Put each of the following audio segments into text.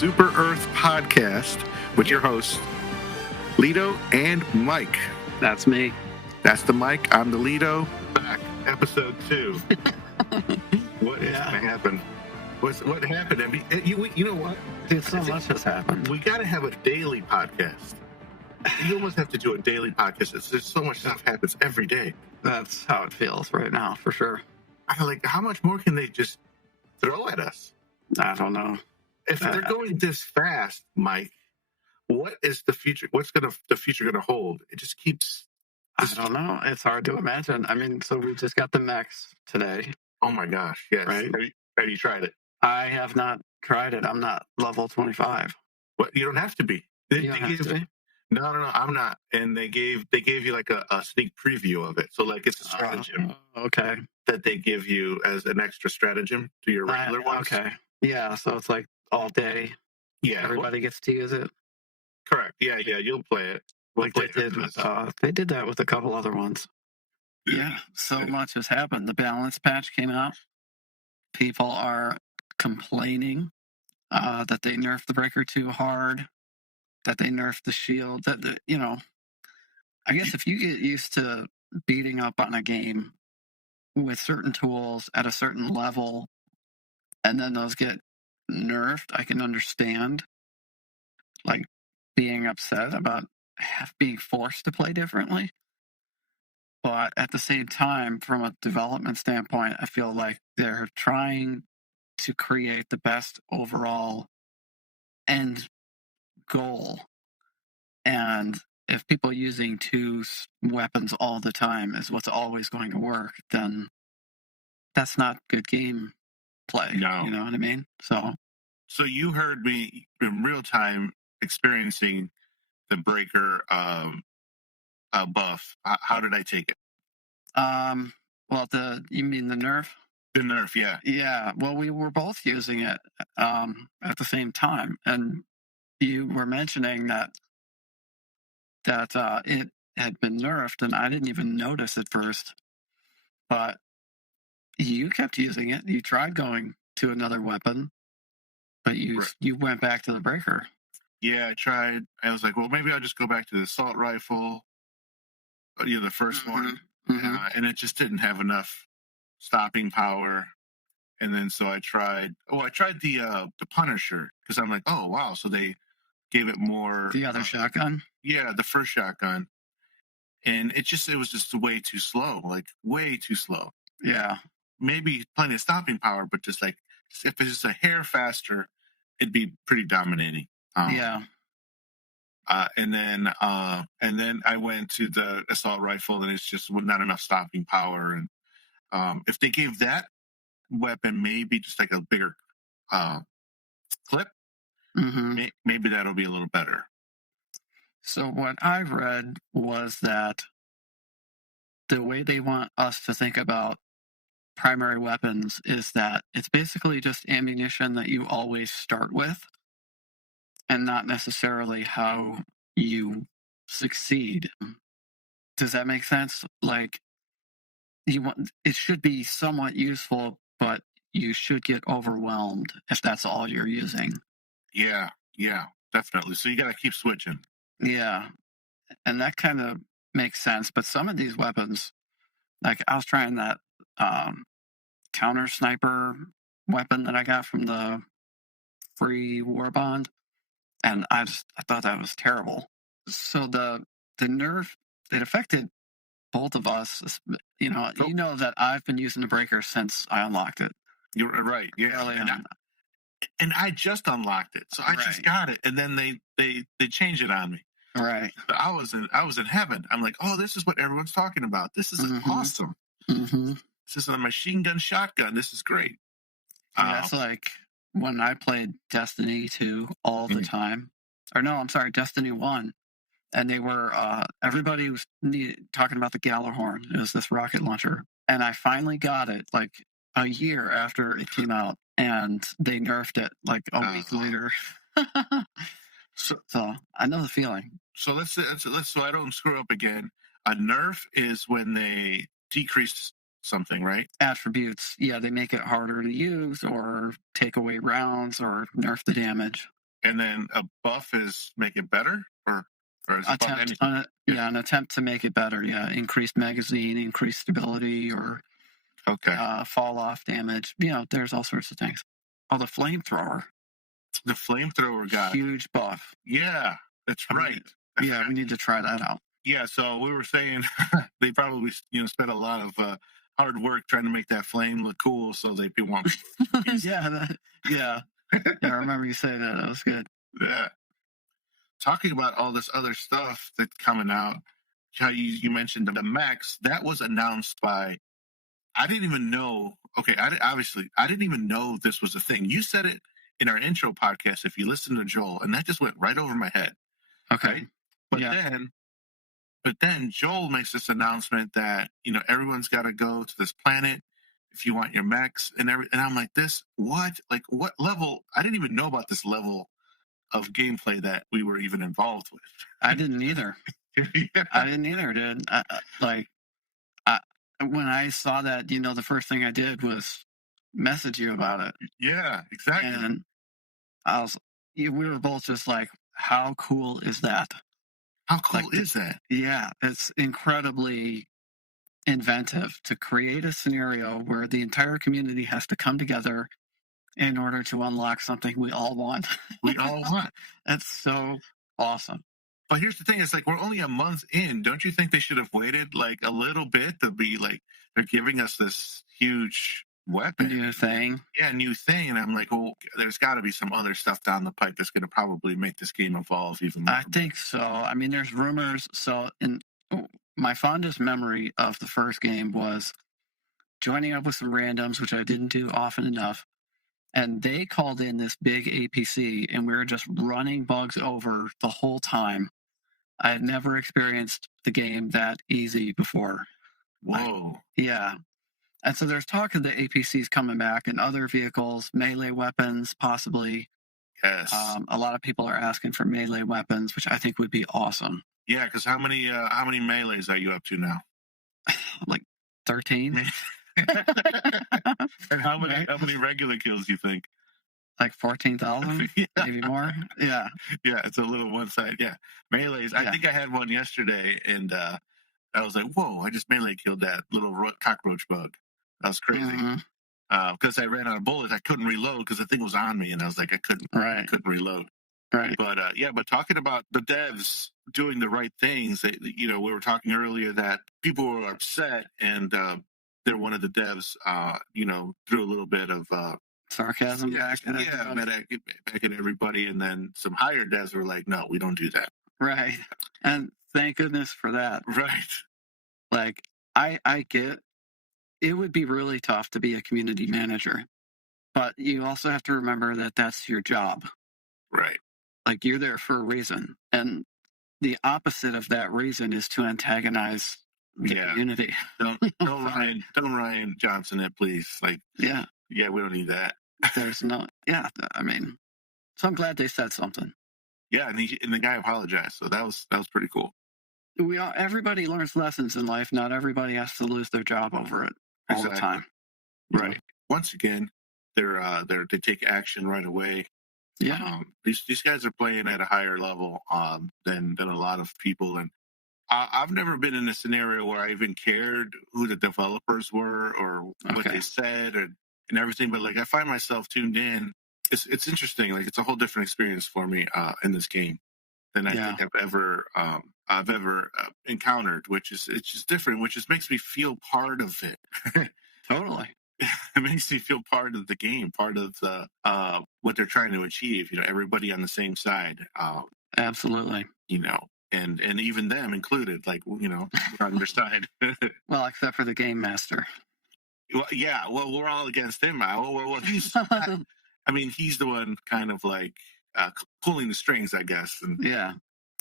Super Earth podcast with your hosts, Lito and Mike. That's me. That's the Mike. I'm the Lito. Back, episode 2. What is going to happen? What happened? I mean, you know what? Dude, so much has happened. We got to have a daily podcast. You almost have to do a daily podcast. There's so much stuff happens every day. That's how it feels right now, for sure. How much more can they just throw at us? I don't know. If they're going this fast, Mike, what is the future? What's the future gonna hold? It just keeps. I don't know. It's hard to imagine. I mean, so we just got the mechs today. Oh my gosh! Yes. Right? Have you tried it? I have not tried it. I'm not level 25. What? You don't have to be. You don't have to be? No, I'm not. And they gave you like a sneak preview of it. So like it's a stratagem. Okay. That they give you as an extra stratagem to your regular ones. Okay. Yeah. So it's like all day. Yeah. Everybody gets to use it. Correct. Yeah. You'll play it. Like they did with they did that with a couple other ones. Yeah. So much has happened. The balance patch came out. People are complaining that they nerfed the breaker too hard, that they nerfed the shield. I guess if you get used to beating up on a game with certain tools at a certain level, and then those get nerfed, I can understand like being upset about being forced to play differently. But at the same time, from a development standpoint, I feel like they're trying to create the best overall end goal. And if people using two weapons all the time is what's always going to work, then that's not good game play. No. You know what I mean? So you heard me in real time experiencing the breaker buff. How did I take it? Well, you mean the nerf? The nerf, yeah. Yeah. Well, we were both using it at the same time, and you were mentioning that it had been nerfed, and I didn't even notice at first. But you kept using it. You tried going to another weapon, but you went back to the breaker. Yeah, I tried. I was like, well, maybe I'll just go back to the assault rifle. The first one. Mm-hmm. And it just didn't have enough stopping power. And then so I tried the Punisher, because I'm like, oh, wow. So they gave it more. The other shotgun? Yeah, the first shotgun. And it was just way too slow, like way too slow. Yeah. Maybe plenty of stopping power, but just like if it's just a hair faster, it'd be pretty dominating. Yeah. And then I went to the assault rifle, and it's just not enough stopping power. And if they gave that weapon maybe just like a bigger clip, maybe that'll be a little better. So what I read was that the way they want us to think about primary weapons is that it's basically just ammunition that you always start with, and not necessarily how you succeed. Does that make sense? Like, it should be somewhat useful, but you should get overwhelmed if that's all you're using. Yeah, definitely. So you got to keep switching. Yeah, and that kind of makes sense. But some of these weapons, like I was trying that counter sniper weapon that I got from the free war bond, and I thought that was terrible. So the nerf, it affected both of us. You know that I've been using the breaker since I unlocked it. You're right. Yeah. And I just unlocked it, so I just got it, and then they changed it on me. Right. So I was in heaven. I'm like, oh, this is what everyone's talking about. This is awesome. Mm-hmm. This is a machine gun shotgun. This is great. That's like when I played Destiny 2 all the time. Or no, I'm sorry, Destiny 1. And they were, everybody was talking about the Galahorn. It was this rocket launcher. And I finally got it like a year after it came out. And they nerfed it like a week later. So I know the feeling. So let's so I don't screw up again. A nerf is when they decrease something, right? Attributes. Yeah, they make it harder to use or take away rounds or nerf the damage. And then a buff is make it better, or is a buff Attempt anything? Yeah. yeah, an attempt to make it better. Yeah, increased magazine, increased stability, or Okay. fall off damage. There's all sorts of things. Oh, the flamethrower, The flamethrower got huge buff. yeah, that's I right. mean, yeah, we need to try that out. Yeah, so we were saying they probably spent a lot of hard work trying to make that flame look cool, so they want people to use Yeah, yeah, it. yeah. I remember you saying that. That was good. Yeah. Talking about all this other stuff that's coming out, how you mentioned the Max that was announced by I didn't even know. Okay, obviously I didn't even know this was a thing. You said it in our intro podcast. If you listen to Joel, and that just went right over my head, Okay. right? But Yeah, then But then Joel makes this announcement that everyone's got to go to this planet if you want your mechs and I'm like, this what? Like what level? I didn't even know about this level of gameplay that we were even involved I didn't either. with. I didn't either, dude. I, when I saw that, the first thing I did was message you about it, Yeah, exactly. and I was, we were both just like, "How cool is that?" How Like, cool is that? yeah, it's incredibly inventive to create a scenario where the entire community has to come together in order to unlock something we all want. We all want. That's so awesome. But here's the thing: it's like we're only a month in. Don't you think they should have waited like a little bit to be like they're giving us this huge weapon? New thing. Yeah, new thing. And I'm like, well, there's got to be some other stuff down the pipe that's going to probably make this game evolve even more. I think so. I mean, there's rumors. So, my fondest memory of the first game was joining up with some randoms, which I didn't do often enough. And they called in this big APC, and we were just running bugs over the whole time. I had never experienced the game that easy before. Whoa. Yeah. And so there's talk of the APCs coming back and other vehicles, melee weapons, possibly. Yes. A lot of people are asking for melee weapons, which I think would be awesome. Yeah, because how many melees are you up to now? Like 13? And how many regular kills you think? Like 14,000? Yeah. Maybe more? Yeah. Yeah, it's a little one side. Yeah. Melees. I Yeah. think I had one yesterday and I was like, whoa, I just melee killed that little cockroach bug. That was crazy. Mhm. Because I ran out of bullets. I couldn't reload because the thing was on me and I was like, I Right. couldn't reload. Right. But but talking about the devs doing the right things, we were talking earlier that people were upset, and they're one of the devs, threw a little bit of Sarcasm back at back at everybody, and then some higher devs were like, no, we don't do that. Right. And thank goodness for that. Right. Like, I get it would be really tough to be a community manager, but you also have to remember that that's your job. Right. Like, you're there for a reason. And the opposite of that reason is to antagonize the community. Don't Ryan Johnson it, please. Like, Yeah. yeah, we don't need that. There's no, yeah. I mean, so I'm glad they said something. Yeah, and the guy apologized, so that was pretty cool. Everybody learns lessons in life. Not everybody has to lose their job over it all the time. Right. Once again, they take action right away. Yeah. These guys are playing at a higher level than a lot of people, and I've never been in a scenario where I even cared who the developers were or what they said and everything. But like, I find myself tuned in. It's interesting. Like, it's a whole different experience for me in this game than I think I've ever encountered. It's just different, which just makes me feel part of it. Totally. It makes me feel part of the game, part of the what they're trying to achieve. Everybody on the same side. Absolutely. And even them included, like we're on their side. Well, except for the game master. Well, yeah. Well, we're all against him. Well, he's. I mean, he's the one kind of like pulling the strings, I guess. And yeah,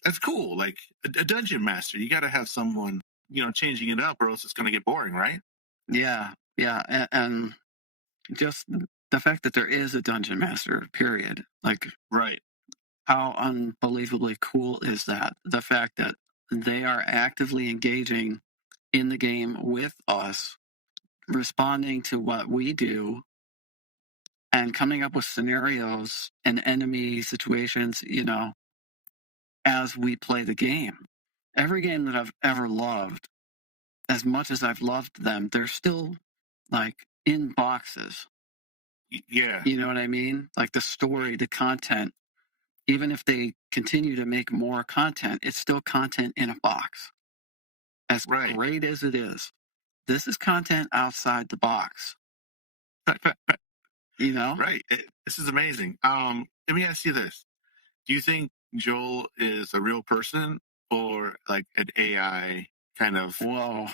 that's cool. Like a dungeon master, you got to have someone changing it up, or else it's going to get boring, right? Yeah, yeah, and just the fact that there is a dungeon master, period. Like, right. How unbelievably cool is that? The fact that they are actively engaging in the game with us, responding to what we do, and coming up with scenarios and enemy situations, as we play the game. Every game that I've ever loved, as much as I've loved them, they're still like in boxes. Yeah. You know what I mean? Like the story, the content, even if they continue to make more content, it's still content in a box. As Right. great as it is, this is content outside the box. Right. This is amazing. Let me ask you this. Do you think Joel is a real person or like an AI kind of? Whoa.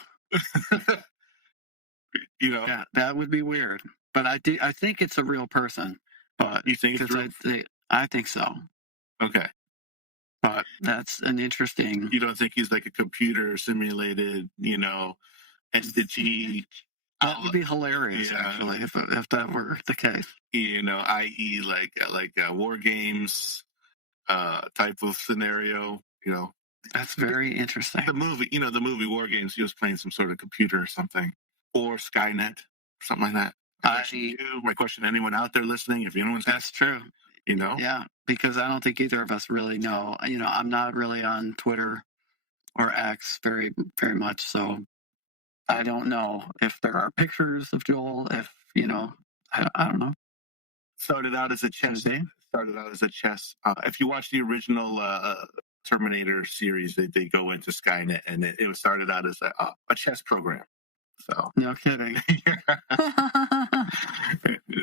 Yeah, that would be weird. But I think it's a real person. But you think it's real? I think so. Okay. But that's an interesting. You don't think he's like a computer simulated, entity? That would be hilarious, actually, if that were the case. I.e., like war games type of scenario. That's very interesting. The movie War Games. He was playing some sort of computer or something, or Skynet, something like that. My question to anyone out there listening, if anyone's that's true. Yeah, because I don't think either of us really know. I'm not really on Twitter or X very, very much, so I don't know if there are pictures of Joel. If I don't know. Started out as a chess. If you watch the original Terminator series, they go into Skynet, and it started out as a chess program. So no kidding.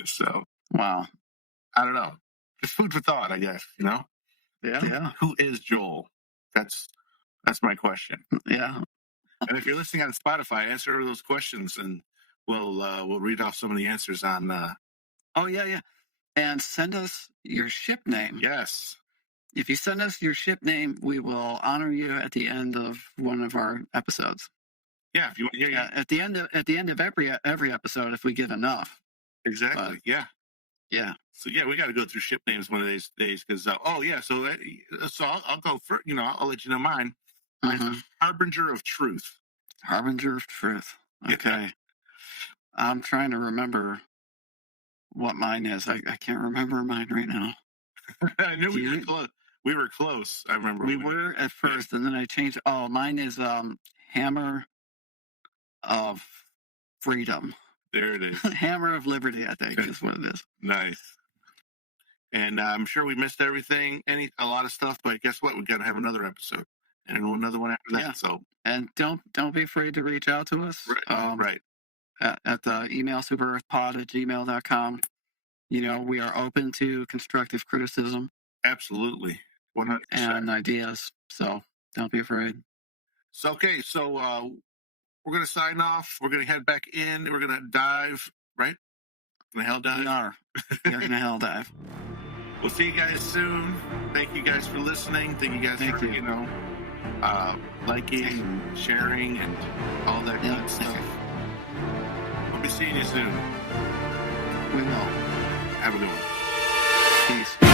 So wow. I don't know. Just food for thought, I guess. Yeah. Who is Joel? That's my question. Yeah. And if you're listening on Spotify, answer those questions, and we'll read off some of the answers on. Oh yeah. And send us your ship name. Yes. If you send us your ship name, we will honor you at the end of one of our episodes. Yeah, if you at the end of every episode, if we get enough. Exactly. Yeah. So we got to go through ship names one of these days because so I'll go first. I'll let you know mine. Mm-hmm. Harbinger of Truth. Harbinger of Truth. Okay. Yeah. I'm trying to remember what mine is. I can't remember mine right now. I knew we were close. We were close. I remember we were at first, and then I changed. Oh, mine is Hammer of Freedom. There it is. Hammer of Liberty, I think, is what it is. Nice. And I'm sure we missed everything, a lot of stuff, but guess what? We've got to have another episode and another one after that. Yeah. So, and don't be afraid to reach out to us. Right. At the email superearthpod@gmail.com. We are open to constructive criticism. Absolutely. 100%. And ideas. So don't be afraid. So, so we're going to sign off. We're going to head back in. We're going to dive, right? Going to hell dive? We are. We're going to hell dive. We'll see you guys soon. Thank you guys for listening. Thank you guys for, liking and sharing and all that good stuff. We'll be seeing you soon. We will. Have a good one. Peace.